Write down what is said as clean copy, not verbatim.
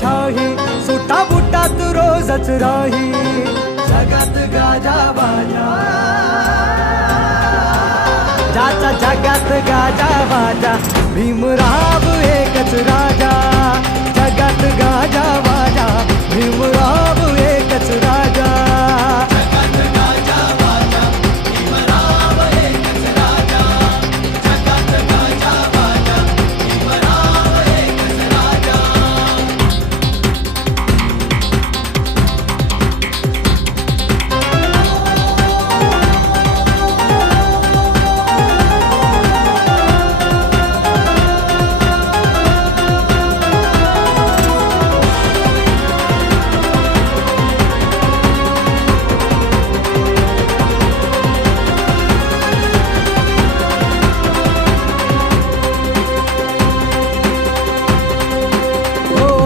शाही सुटा बुटात रोजच राही जगात गाजा बाजा ज्याचा जगात गाजा बाजा भीमराव